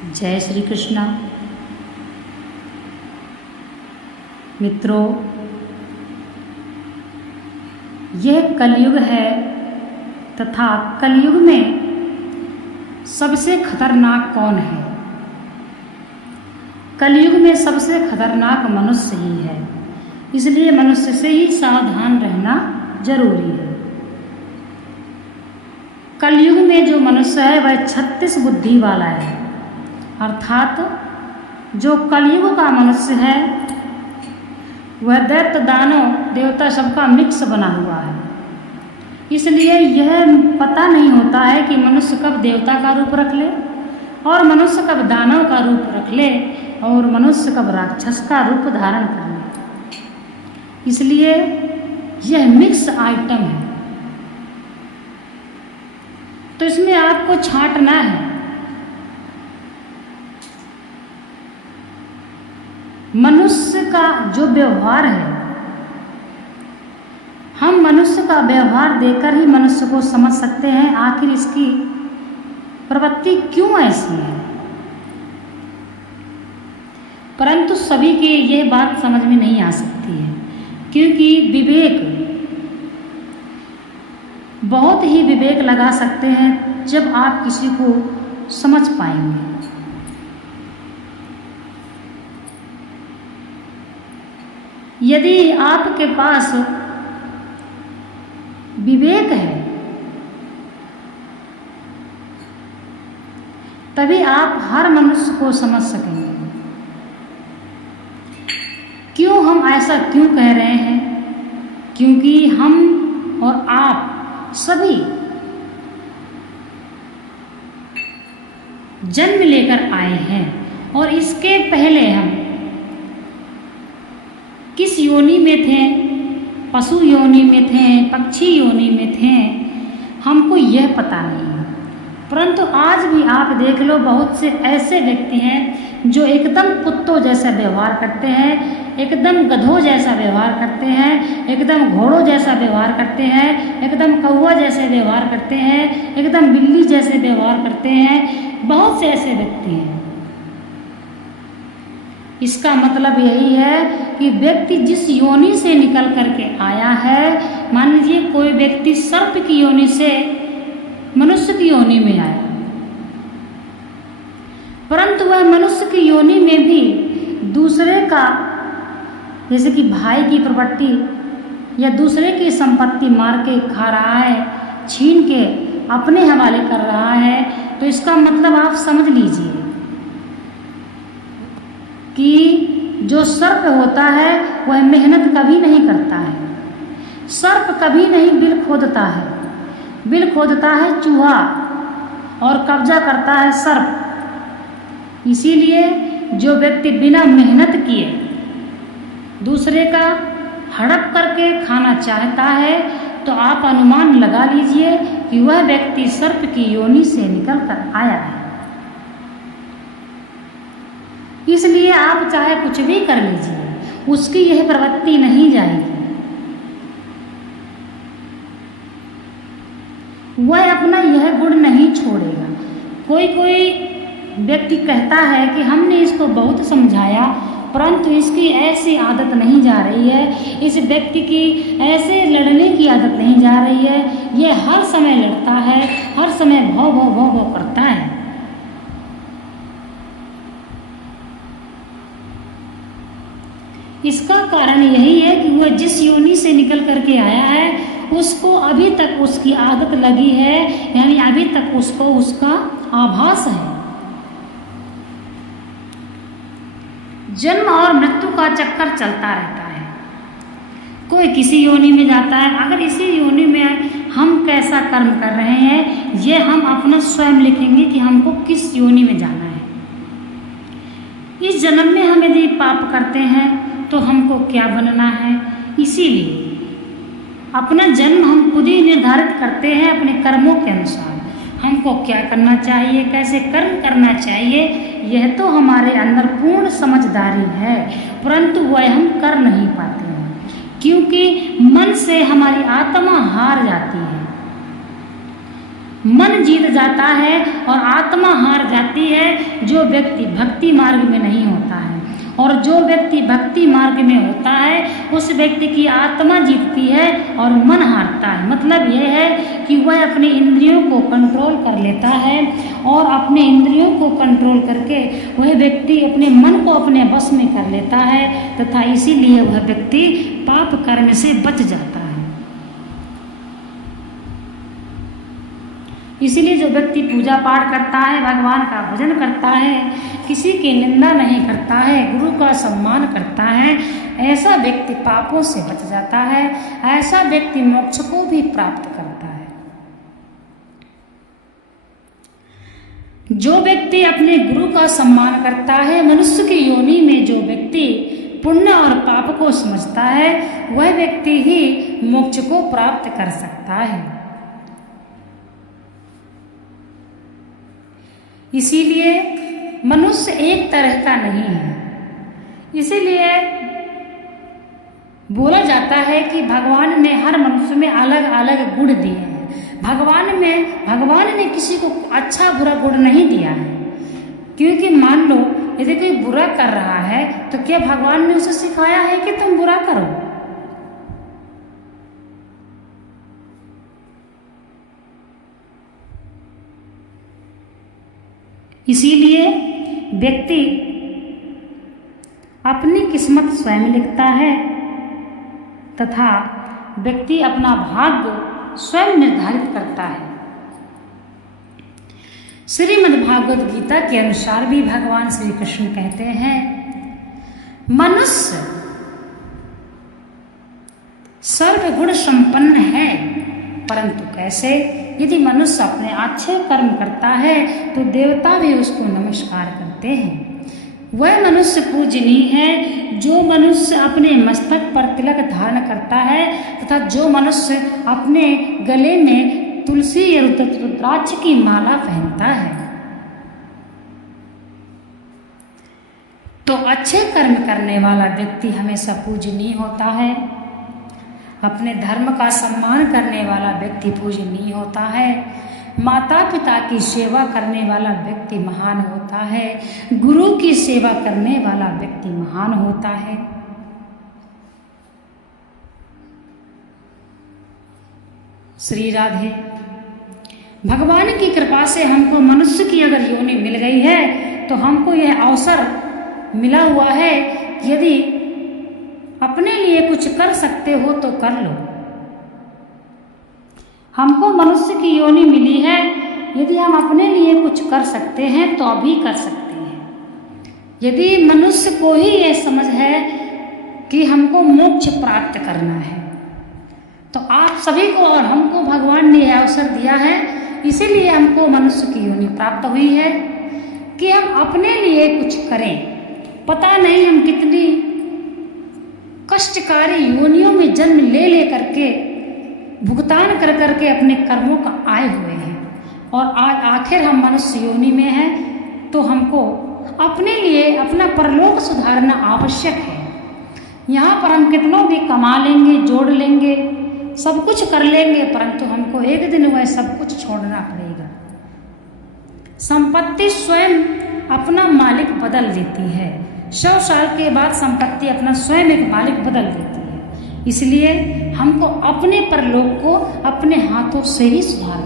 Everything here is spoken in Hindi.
जय श्री कृष्णा। मित्रों, यह कलयुग है तथा कलयुग में सबसे खतरनाक कौन है? कलयुग में सबसे खतरनाक मनुष्य ही है, इसलिए मनुष्य से ही सावधान रहना जरूरी है। कलयुग में जो मनुष्य है वह 36 बुद्धि वाला है, अर्थात जो कलयुग का मनुष्य है वह दैत्य दानव देवता सबका मिक्स बना हुआ है। इसलिए यह पता नहीं होता है कि मनुष्य कब देवता का रूप रख ले और मनुष्य कब दानव का रूप रख ले और मनुष्य कब राक्षस का रूप धारण कर ले। इसलिए यह मिक्स आइटम है, तो इसमें आपको छांटना है। मनुष्य का जो व्यवहार है, हम मनुष्य का व्यवहार देखकर ही मनुष्य को समझ सकते हैं आखिर इसकी प्रवृत्ति क्यों ऐसी है। परंतु सभी की यह बात समझ में नहीं आ सकती है, क्योंकि विवेक, बहुत ही विवेक लगा सकते हैं जब आप किसी को समझ पाएंगे। यदि आपके पास विवेक है तभी आप हर मनुष्य को समझ सकेंगे। क्यों हम ऐसा क्यों कह रहे हैं? क्योंकि हम और आप सभी जन्म लेकर आए हैं और इसके पहले हम किस योनि में थे, पशु योनि में थे, पक्षी योनि में थे, हमको यह पता नहीं है। परंतु आज भी आप देख लो, बहुत से ऐसे व्यक्ति हैं जो एकदम कुत्तों जैसा व्यवहार करते हैं, एकदम गधों जैसा व्यवहार करते हैं, एकदम घोड़ों जैसा व्यवहार करते हैं, एकदम कौवा जैसे व्यवहार करते हैं, एकदम बिल्ली जैसे व्यवहार करते हैं। बहुत से ऐसे व्यक्ति हैं। इसका मतलब यही है कि व्यक्ति जिस योनि से निकल करके आया है, मान लीजिए कोई व्यक्ति सर्प की योनि से मनुष्य की योनि में आया, परंतु वह मनुष्य की योनि में भी दूसरे का, जैसे कि भाई की प्रॉपर्टी या दूसरे की संपत्ति मार के खा रहा है, छीन के अपने हवाले कर रहा है, तो इसका मतलब आप समझ लीजिए कि जो सर्प होता है वह मेहनत कभी नहीं करता है। सर्प कभी नहीं बिल खोदता है, बिल खोदता है चूहा और कब्जा करता है सर्प। इसीलिए जो व्यक्ति बिना मेहनत किए दूसरे का हड़प करके खाना चाहता है, तो आप अनुमान लगा लीजिए कि वह व्यक्ति सर्प की योनि से निकल कर आया है। इसलिए आप चाहे कुछ भी कर लीजिए, उसकी यह प्रवृत्ति नहीं जाएगी। वह अपना यह गुण नहीं छोड़ेगा। कोई कोई व्यक्ति कहता है कि हमने इसको बहुत समझाया, परंतु इसकी ऐसी आदत नहीं जा रही है, इस व्यक्ति की ऐसे लड़ने की आदत नहीं जा रही है, यह हर समय लड़ता है, हर समय भौ भौ भौ भौ करता है। इसका कारण यही है कि वह जिस योनि से निकल करके आया है उसको अभी तक उसकी आदत लगी है, यानी अभी तक उसको उसका आभास है। जन्म और मृत्यु का चक्कर चलता रहता है। कोई किसी योनि में जाता है। अगर इसी योनि में हम कैसा कर्म कर रहे हैं, ये हम अपना स्वयं लिखेंगे कि हमको किस योनि में जाना है। इस जन्म में हम यदि पाप करते हैं तो हमको क्या बनना है। इसीलिए अपना जन्म हम खुद ही निर्धारित करते हैं अपने कर्मों के अनुसार। हमको क्या करना चाहिए, कैसे कर्म करना चाहिए, यह तो हमारे अंदर पूर्ण समझदारी है, परंतु वह हम कर नहीं पाते हैं, क्योंकि मन से हमारी आत्मा हार जाती है। मन जीत जाता है और आत्मा हार जाती है जो व्यक्ति भक्ति मार्ग में नहीं होता है। और जो व्यक्ति भक्ति मार्ग में होता है उस व्यक्ति की आत्मा जीतती है और मन हारता है। मतलब यह है कि वह अपने इंद्रियों को कंट्रोल कर लेता है और अपने इंद्रियों को कंट्रोल करके वह व्यक्ति अपने मन को अपने बस में कर लेता है तथा इसीलिए वह व्यक्ति पाप कर्म से बच जाता है। इसीलिए जो व्यक्ति पूजा पाठ करता है, भगवान का भजन करता है, किसी की निंदा नहीं करता है, गुरु का सम्मान करता है, ऐसा व्यक्ति पापों से बच जाता है, ऐसा व्यक्ति मोक्ष को भी प्राप्त करता है। जो व्यक्ति अपने गुरु का सम्मान करता है, मनुष्य की योनि में जो व्यक्ति पुण्य और पाप को समझता है, वह व्यक्ति ही मोक्ष को प्राप्त कर सकता है। इसीलिए मनुष्य एक तरह का नहीं है। इसीलिए बोला जाता है कि भगवान ने हर मनुष्य में अलग अलग गुण दिए हैं। भगवान ने किसी को अच्छा बुरा गुण नहीं दिया है। क्योंकि मान लो यदि कोई बुरा कर रहा है तो क्या भगवान ने उसे सिखाया है कि तुम बुरा करो? इसीलिए व्यक्ति अपनी किस्मत स्वयं लिखता है तथा व्यक्ति अपना भाग्य स्वयं निर्धारित करता है। श्रीमद् भागवत गीता के अनुसार भी भगवान श्री कृष्ण कहते हैं, मनुष्य सर्वगुण संपन्न है, परंतु कैसे? यदि मनुष्य अपने अच्छे कर्म करता है तो देवता भी उसको नमस्कार करते हैं। वह मनुष्य पूजनीय है जो मनुष्य अपने मस्तक पर तिलक धारण करता है तथा जो मनुष्य अपने गले में तुलसी या रुद्राक्ष की माला पहनता है। तो अच्छे कर्म करने वाला व्यक्ति हमेशा पूजनीय होता है। अपने धर्म का सम्मान करने वाला व्यक्ति पूजनीय होता है। माता पिता की सेवा करने वाला व्यक्ति महान होता है। गुरु की सेवा करने वाला व्यक्ति महान होता है। श्री राधे। भगवान की कृपा से हमको मनुष्य की अगर योनि मिल गई है तो हमको यह अवसर मिला हुआ है कि यदि अपने लिए कुछ कर सकते हो तो कर लो। हमको मनुष्य की योनि मिली है, यदि हम अपने लिए कुछ कर सकते हैं तो अभी कर सकते हैं। यदि मनुष्य को ही यह समझ है कि हमको मोक्ष प्राप्त करना है तो आप सभी को और हमको भगवान ने यह अवसर दिया है। इसीलिए हमको मनुष्य की योनि प्राप्त हुई है कि हम अपने लिए कुछ करें। पता नहीं हम कितनी कष्टकारी योनियों में जन्म ले करके भुगतान कर करके अपने कर्मों का आए हुए हैं और आज आखिर हम मनुष्य योनि में हैं तो हमको अपने लिए अपना परलोक सुधारना आवश्यक है। यहाँ पर हम कितनों भी कमा लेंगे, जोड़ लेंगे, सब कुछ कर लेंगे, परंतु हमको एक दिन वह सब कुछ छोड़ना पड़ेगा। संपत्ति स्वयं अपना मालिक बदल देती है। 100 साल के बाद संपत्ति अपना स्वयं एक मालिक बदल देती है। इसलिए हमको अपने परलोक को अपने हाथों से ही सुधारना